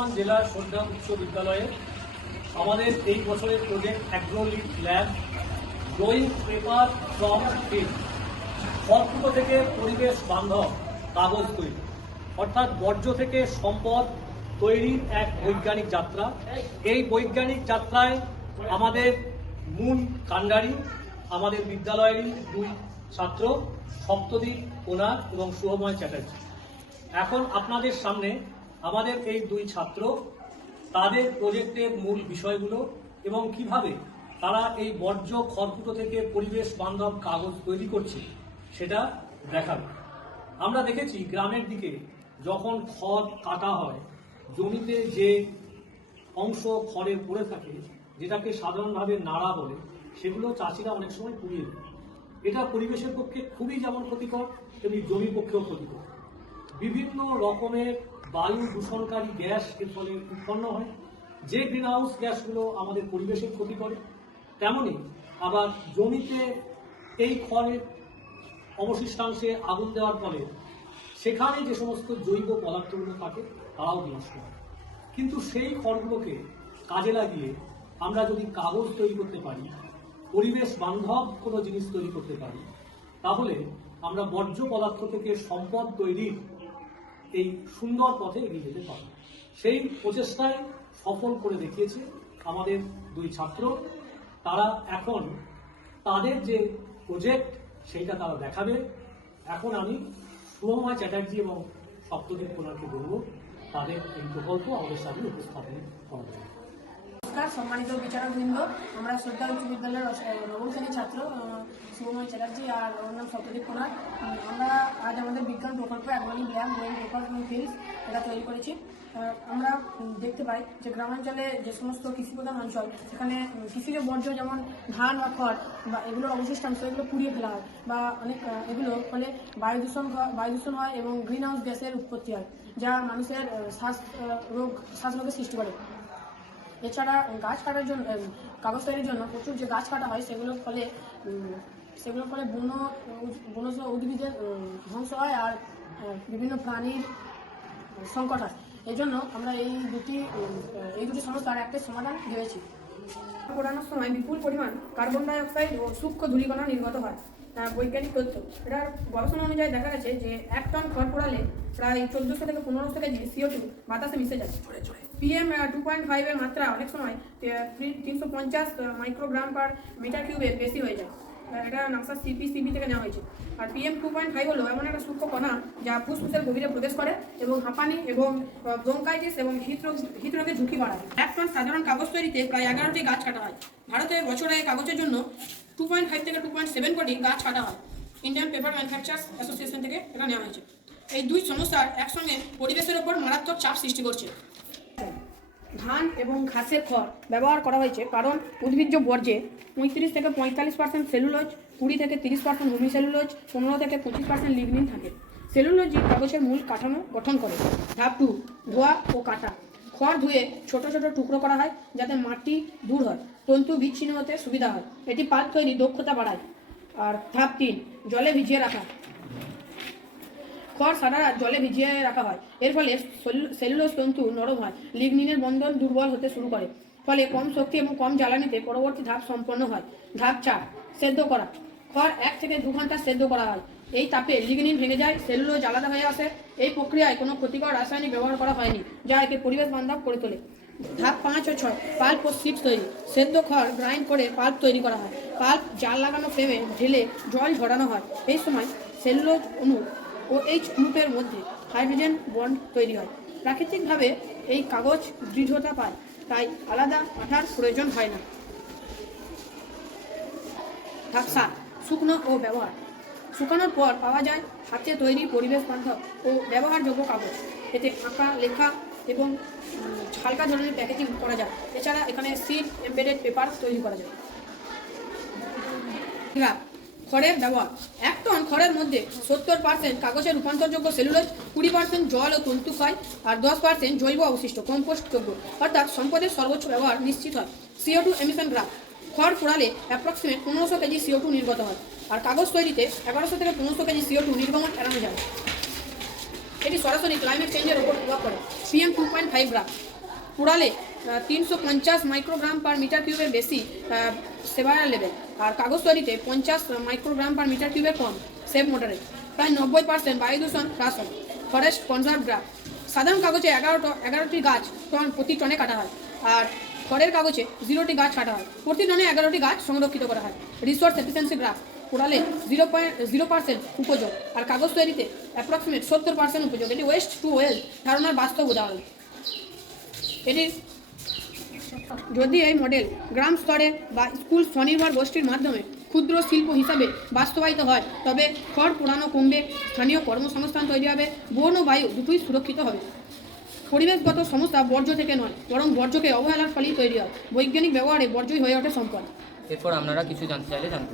বর্ধমান জেলার সন্ধ্যা উচ্চ বিদ্যালয়ে আমাদের এই বছরের project agrolead lab growing paper from field, খড়কুটো থেকে পরিবেশ বান্ধব কাগজ তৈরি, অর্থাৎ বর্জ্য থেকে সম্পদ তৈরির এক বৈজ্ঞানিক যাত্রা। এই বৈজ্ঞানিক যাত্রায় আমাদের মূল কাণ্ডারি আমাদের বিদ্যালয়েরই দুই ছাত্র সপ্তদীপ ওনার এবং শুভময় চ্যাটার্জি। এখন আপনাদের সামনে আমাদের এই দুই ছাত্র তাদের প্রজেক্টের মূল বিষয়গুলো এবং কিভাবে তারা এই বর্জ্য খড়কুটো থেকে পরিবেশ বান্ধব কাগজ তৈরি করছে সেটা দেখাবে। আমরা দেখেছি গ্রামের দিকে যখন খড় কাটা হয়, জমিতে যে অংশ খড়ের পড়ে থাকে, যেটাকে সাধারণভাবে নাড়া বলে, সেগুলো চাষিরা অনেক সময় পুড়িয়ে দেয়। এটা পরিবেশের পক্ষে খুবই যেমন ক্ষতিকর, তেমনি জমির পক্ষেও ক্ষতিকর। বিভিন্ন রকমের বায়ু দূষণকারী গ্যাস এর ফলে উৎপন্ন হয়, যে গ্রিন হাউস গ্যাসগুলো আমাদের পরিবেশের ক্ষতি করে। তেমনি আবার জমিতে এই খড়ের অবশিষ্টাংশে আগুন দেওয়ার ফলে সেখানে যে সমস্ত জৈব পদার্থগুলো থাকে তারাও বিনষ্ট হয়। কিন্তু সেই খড়গুলোকে কাজে লাগিয়ে আমরা যদি কাগজ তৈরি করতে পারি, পরিবেশ বান্ধব কোনো জিনিস তৈরি করতে পারি, তাহলে আমরা বর্জ্য পদার্থ থেকে সম্পদ তৈরির এই সুন্দর পথে এগিয়ে যেতে পারি। সেই প্রচেষ্টায় সফল করে দেখিয়েছে আমাদের দুই ছাত্র। তারা এখন তাদের যে প্রজেক্ট সেইটা তারা দেখাবে। এখন আমি শুভময় চ্যাটার্জি এবং সপ্তদীপ কোনারকে বলব তাদের এই প্রকল্প আমাদের সামনে উপস্থাপন করবে। নমস্কার সম্মানিত বিচারকবৃন্দ, আমরা শ্রদ্ধা উচ্চ বিদ্যালয়ের নবম শ্রেণীর ছাত্র শুভময় চ্যাটার্জি আর ওর নাম সপ্তদীপ কোনার। আমরা আজ আমাদের বিজ্ঞান প্রকল্প agrolead lab growing paper from fields এটা তৈরি করেছি। আমরা দেখতে পাই যে গ্রামাঞ্চলে যে সমস্ত কৃষিপ্রধান অঞ্চল, সেখানে কৃষিজ বর্জ্য যেমন ধান বা খড় বা এগুলোর অবশিষ্টাংশ এগুলো পুড়িয়ে ফেলা হয় বা অনেক এগুলো ফলে বায়ু দূষণ হয় এবং গ্রিন হাউস গ্যাসের উৎপত্তি হয়, যা মানুষের শ্বাসরোগের সৃষ্টি করে। এছাড়া গাছ কাটার জন্য, কাগজ তৈরির জন্য প্রচুর যে গাছ কাটা হয় সেগুলোর ফলে বনজ উদ্ভিদের ধ্বংস হয় আর বিভিন্ন প্রাণীর সংকট হয়। এই জন্য আমরা এই দুটি সমস্যার একটা সমাধান দিয়েছি। পোড়ানোর সময় বিপুল পরিমাণ কার্বন ডাই অক্সাইড ও সূক্ষ্ম ধূলিকণা নির্গত হয়। বৈজ্ঞানিক তথ্য, এটার গবেষণা অনুযায়ী দেখা গেছে যে 1 টন খড় পোড়ালে প্রায় 1400 থেকে 1500 কেজি CO2 বাতাসে মিশে যায়। PM 2.5 এর মাত্রা অনেক সময় 350 মাইক্রোগ্রাম পার মিটার কিউবের বেশি হয়ে যায়। এটা নাসা CPCB থেকে নেওয়া হয়েছে। আর PM 2.5 হলো এমন একটা সূক্ষ্ম কণা যা ফুসফুসের গভীরে প্রবেশ করে এবং হাঁপানি এবং ব্রঙ্কাইটিস এবং হৃদরোগের ঝুঁকি বাড়ায়। 1 টন সাধারণ কাগজ তৈরিতে প্রায় 11টি গাছ কাটা হয়। ভারতে বছরে কাগজের জন্য 2.5 থেকে 2.7 কোটি গাছ কাটা হয়। ইন্ডিয়ান পেপার ম্যানুফ্যাকচারার্স অ্যাসোসিয়েশন থেকে এটা নেওয়া হয়েছে। এই দুই সমস্যার একসঙ্গে পরিবেশের ওপর মারাত্মক চাপ সৃষ্টি করছে। ধান এবং ঘাসের খড় ব্যবহার করা হয়েছে কারণ উদ্ভিজ্জ বর্জ্যে 35 থেকে 45% সেলুলোজ, 20 থেকে 30% ভূমি সেলুলোজ, 15 থেকে 25% লিগনিন থাকে। সেলুলোজই কাগজের মূল কাঠামো গঠন করে। ধাপ 2, ধোয়া ও কাটা। খড় ধুয়ে ছোট ছোট টুকরো করা হয় যাতে মাটি দূর হয়, তন্তু বিচ্ছিন্ন হতে সুবিধা হয়। এটি পাল্প তৈরি দক্ষতা বাড়ায়। আর ধাপ 3, জলে ভিজিয়ে রাখা। খড় সারা রাত জলে ভিজিয়ে রাখা হয়। এর ফলে সেলুলোজ তন্তু নরম হয়, লিগনিনের বন্ধন দুর্বল হতে শুরু করে, ফলে কম শক্তি এবং কম জ্বালানিতে পরবর্তী ধাপ সম্পন্ন হয়। ধাপ 4, সেদ্ধ করা। খড় 1 থেকে 2 ঘন্টা সেদ্ধ করা হয়। এই তাপে লিগনিন ভেঙে যায়, সেলুলোজ আলাদা হয়ে আসে। এই প্রক্রিয়ায় কোনো ক্ষতিকর রাসায়নিক ব্যবহার করা হয়নি, যা একে পরিবেশ বান্ধব করে তোলে। ধাপ 5 ও 6, পাল্প ও চিপস তৈরি। সেদ্ধ খড় গ্রাইন্ড করে পাল্প তৈরি করা হয়। পাল্প জাল লাগানো ফ্রেমে ঢেলে জল ঝরানো হয়। এই সময় সেলুলোজ অণু ও OH গ্রুপের মধ্যে হাইড্রোজেন বন্ড তৈরি হয়। প্রাকৃতিকভাবে এই কাগজ দৃঢ়তা পায়, তাই আলাদা আঠার প্রয়োজন হয় না। ধাপ 7, শুকনো ও ব্যবহার। শুকানোর পর পাওয়া যায় হাতে তৈরি পরিবেশ বান্ধব ও ব্যবহারযোগ্য কাগজ। এতে আঁকা, লেখা এবং হালকা ধরনের প্যাকেজিং করা যায়। এছাড়া এখানে সিল এমবেডেড পেপার তৈরি করা যায়। খড়ের ব্যবহার। 1 টন খড়ের মধ্যে 70% কাগজের রূপান্তরযোগ্য সেলুলোজ, 20% জল ও তন্তু ক্ষয় আর 10% জৈব অবশিষ্ট কম্পোস্টযোগ্য, অর্থাৎ সম্পদের সর্বোচ্চ ব্যবহার নিশ্চিত হয়। CO2 emission graph. খড় পোড়ালে অ্যাপ্রক্সিমেট 1500 কেজি CO2 নির্গত হয় আর কাগজ তৈরিতে 1100 থেকে 1500 কেজি CO2 নির্গমন এড়ানো যায়। এটি সরাসরি ক্লাইমেট চেঞ্জের উপর প্রভাব পড়ে। PM 2.5 graph. পোড়ালে 350 মাইক্রোগ্রাম পার মিটার কিউবের বেশি সেভার লেভেল, আর কাগজ তৈরিতে 50 মাইক্রোগ্রাম পার মিটার কিউবের কম সেভ মডারেট। প্রায় 90% বায়ু দূষণ হ্রাস হয়। ফরেস্ট কনজার্ভ গ্রাফ, সাধারণ কাগজে 11টি গাছ প্রতি টনে কাটা হয়, আর খড়ের কাগজে 0টি গাছ কাটা হয়। প্রতি টনে 11টি গাছ সংরক্ষিত করা হয়। রিসোর্স এফিসিয়েন্সি গ্রাফ, পোড়ালে 0% উপযোগ, আর কাগজ তৈরিতে অ্যাপ্রক্সিমেট 70% উপযোগ। এটি ওয়েস্ট টু ওয়েলথ ধারণার বাস্তব উদাহরণ। এটি যদি এই মডেল গ্রাম স্তরে বা স্কুল স্বনির্ভর গোষ্ঠীর মাধ্যমে ক্ষুদ্র শিল্প হিসাবে বাস্তবায়িত হয়, তবে খড় পোড়ানো কমবে, স্থানীয় কর্মসংস্থান তৈরি হবে, বন ও বায়ু দুটোই সুরক্ষিত হবে। পরিবেশগত সমস্যা বর্জ্য থেকে নয়, বরং বর্জ্যকে অবহেলার ফলেই তৈরি হয়। বৈজ্ঞানিক ব্যবহারে বর্জ্যই হয়ে ওঠে সম্পদ। এরপর আপনারা কিছু জানতে চাইলে জানতে পারেন।